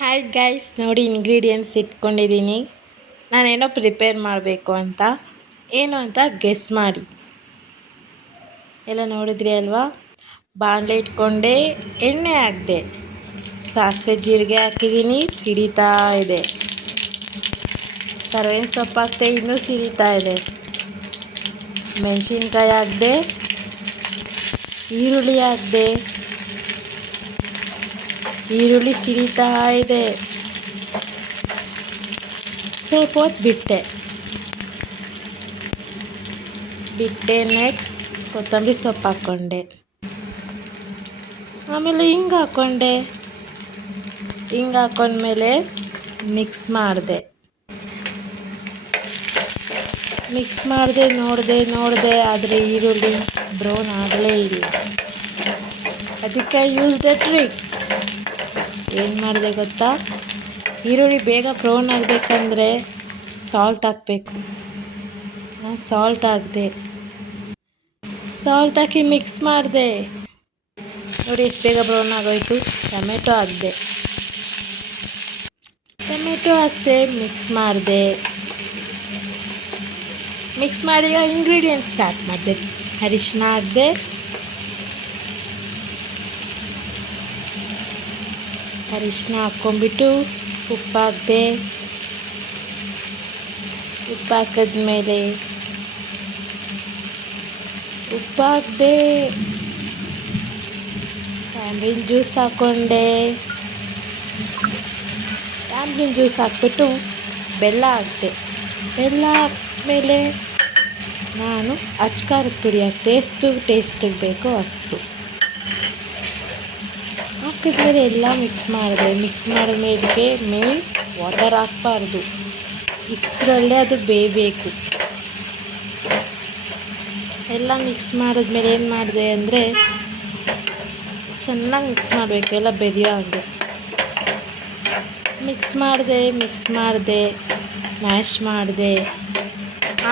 Hi guys, ನೋಡಿ ingredients ಇಟ್ಕೊಂಡಿದ್ದೀನಿ. ನಾನೇನೋ ಪ್ರಿಪೇರ್ ಮಾಡಬೇಕು ಅಂತ. ಏನು ಅಂತ ಗೆಸ್ ಮಾಡಿ. ಎಲ್ಲ ನೋಡಿದ್ರಿ ಅಲ್ವಾ? ಬಾಣಲೆ ಇಟ್ಕೊಂಡೆ, ಎಣ್ಣೆ ಹಾಕಿದೆ, ಸಾಸಿವೆ ಜೀರಿಗೆ ಹಾಕಿದ್ದೀನಿ, ಸಿಡಿತಾ ಇದೆ. ಕರಿಬೇವಿನ ಸೊಪ್ಪು ಹಾಕಿದೆ, ಇನ್ನೂ ಸಿಡಿತಾ ಇದೆ. ಮೆಣಸಿನ್ಕಾಯಿ ಹಾಕಿದೆ, ಈರುಳ್ಳಿ ಹಾಕಿದೆ, ಈರುಳ್ಳಿ ಸಿಡಿತಾ ಇದೆ. ಸ್ವಲ್ಪ ಹೊತ್ತು ಬಿಟ್ಟೆ ನೆಕ್ಸ್ಟ್ ಕೊತ್ತಂಬರಿ ಸೊಪ್ಪು ಹಾಕ್ಕೊಂಡೆ, ಆಮೇಲೆ ಹಿಂಗೆ ಹಾಕ್ಕೊಂಡ್ಮೇಲೆ ಮಿಕ್ಸ್ ಮಾಡಿದೆ ನೋಡಿದೆ ಆದರೆ ಈರುಳ್ಳಿ ಬ್ರೌನ್ ಆಗಲೇ ಇಲ್ಲ. ಅದಕ್ಕೆ ಯೂಸ್ ದ ಟ್ರಿಕ್. ಏನು ಮಾಡಿದೆ ಗೊತ್ತಾ? ಈರುಳ್ಳಿ ಬೇಗ ಬ್ರೌನ್ ಆಗಬೇಕಂದ್ರೆ ಸಾಲ್ಟ್ ಹಾಕಬೇಕು. ನಾನು ಸಾಲ್ಟ್ ಹಾಕಿ ಮಿಕ್ಸ್ ಮಾಡಿದೆ. ನೋಡಿ ಎಷ್ಟು ಬೇಗ ಬ್ರೌನ್ ಆಗೋಯ್ತು. ಟೊಮೆಟೊ ಹಾಕಿದೆ, ಮಿಕ್ಸ್ ಮಾಡಿ ಇಂಗ್ರೀಡಿಯೆಂಟ್ಸ್ ಸ್ಟಾರ್ಟ್ ಮಾಡಿದೆ. ಅರಿಶಿನ ಹಾಕಿದೆ, ಅರಿಶಿನ ಹಾಕ್ಕೊಂಬಿಟ್ಟು ಉಪ್ಪು ಹಾಕಿದ್ಮೇಲೆ ಟ್ಯಾಮ್ರಿನ್ ಜ್ಯೂಸ್ ಹಾಕ್ಬಿಟ್ಟು ಬೆಲ್ಲ ಹಾಕಿದ್ಮೇಲೆ ನಾನು ಅಚ್ಕಾರದ ಪುಡಿ ಟೇಸ್ಟಿಗೆ ಬೇಕೋ ಅಷ್ಟು ಹಾಕಿದ್ಮೇಲೆ ಎಲ್ಲ ಮಿಕ್ಸ್ ಮಾಡಿದ್ಮೇಲೆ ಇದಕ್ಕೆ ಮೇನ್ ವಾಟರ್ ಹಾಕಬಾರ್ದು. ಇಷ್ಟರಲ್ಲೇ ಅದು ಬೇಯಬೇಕು. ಎಲ್ಲ ಮಿಕ್ಸ್ ಮಾಡಿದ್ಮೇಲೆ ಏನು ಮಾಡಿದೆ ಅಂದರೆ ಚೆನ್ನಾಗಿ ಮಿಕ್ಸ್ ಮಾಡಬೇಕು, ಎಲ್ಲ ಬೆರೆಯೋ ಹಾಗೆ ಮಿಕ್ಸ್ ಮಾಡಿದೆ, ಸ್ಮ್ಯಾಶ್ ಮಾಡಿದೆ.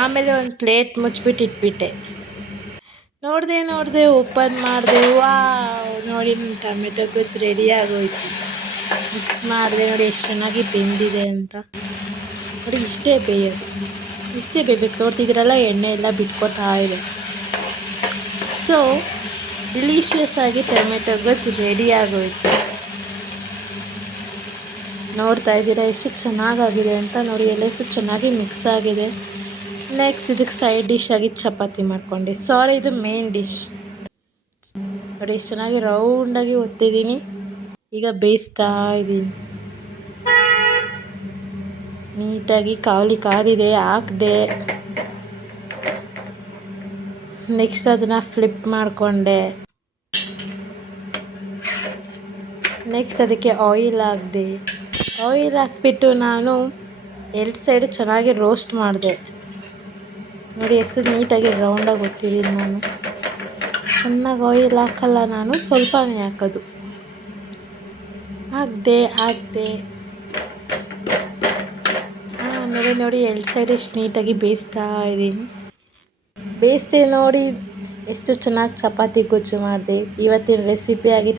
ಆಮೇಲೆ ಒಂದು ಪ್ಲೇಟ್ ಮುಚ್ಚಿಬಿಟ್ಟು ಇಟ್ಬಿಟ್ಟೆ. ನೋಡಿದೆ ಓಪನ್ ಮಾಡಿದೆ. ವಾವ್, ನೋಡಿ ಟೊಮೆಟೊ ಗೊಜ್ಜು ರೆಡಿ ಆಗೋಯ್ತು. ಮಿಕ್ಸ್ ಮಾಡಿದೆ, ನೋಡಿ ಎಷ್ಟು ಚೆನ್ನಾಗಿ ಬೆಂದಿದೆ ಅಂತ. ನೋಡಿ ಇಷ್ಟೇ ಬೇಯಬೇಕು. ನೋಡ್ತಿದ್ದೀರಲ್ಲ, ಎಣ್ಣೆ ಎಲ್ಲ ಬಿಟ್ಕೊತಾ ಇದೆ. ಸೊ ಡಿಲಿಷಿಯಸ್ ಆಗಿ ಟೊಮೆಟೊ ಗೊಜ್ಜು ರೆಡಿ ಆಗೋಯ್ತು. ನೋಡ್ತಾ ಇದ್ದೀರಾ ಎಷ್ಟು ಚೆನ್ನಾಗಾಗಿದೆ ಅಂತ. ನೋಡಿ ಎಲ್ಲ ಎಷ್ಟು ಚೆನ್ನಾಗಿ ಮಿಕ್ಸ್ ಆಗಿದೆ. ನೆಕ್ಸ್ಟ್ ಇದಕ್ಕೆ ಸೈಡ್ ಡಿಶ್ ಆಗಿ ಚಪಾತಿ ಮಾಡಿಕೊಂಡೆ. ಇದು ಮೇನ್ ಡಿಶ್. ನೋಡಿ ಎಷ್ಟು ಚೆನ್ನಾಗಿ ರೌಂಡಾಗಿ ಒತ್ತಿದ್ದೀನಿ. ಈಗ ಬೇಯಿಸ್ತಾ ಇದ್ದೀನಿ. ನೀಟಾಗಿ ಕಾದಿದೆ, ಹಾಕಿದೆ. ನೆಕ್ಸ್ಟ್ ಅದನ್ನು ಫ್ಲಿಪ್ ಮಾಡಿಕೊಂಡೆ. ನೆಕ್ಸ್ಟ್ ಅದಕ್ಕೆ ಆಯಿಲ್ ಹಾಕ್ಬಿಟ್ಟು ನಾನು ಎರಡು ಸೈಡು ಚೆನ್ನಾಗಿ ರೋಸ್ಟ್ ಮಾಡಿದೆ. ನೋಡಿ ಎಷ್ಟು ನೀಟಾಗಿ ರೌಂಡಾಗಿ ಒತ್ತಿದ್ದೀನಿ ನಾನು. ಚೆನ್ನಾಗಿ ಆಯಿಲ್ ಹಾಕಲ್ಲ ನಾನು, ಸ್ವಲ್ಪನೇ ಹಾಕೋದು. ಹಾಕಿದೆ. ಆಮೇಲೆ ನೋಡಿ ಎರಡು ಸೈಡ್ ಎಷ್ಟು ನೀಟಾಗಿ ಬೇಯಿಸ್ತಾ ಇದ್ದೀನಿ. ನೋಡಿ ಎಷ್ಟು ಚೆನ್ನಾಗಿ ಚಪಾತಿ ಗೊಜ್ಜು ಮಾಡಿದೆ. ಇವತ್ತಿನ ರೆಸಿಪಿ ಆಗಿ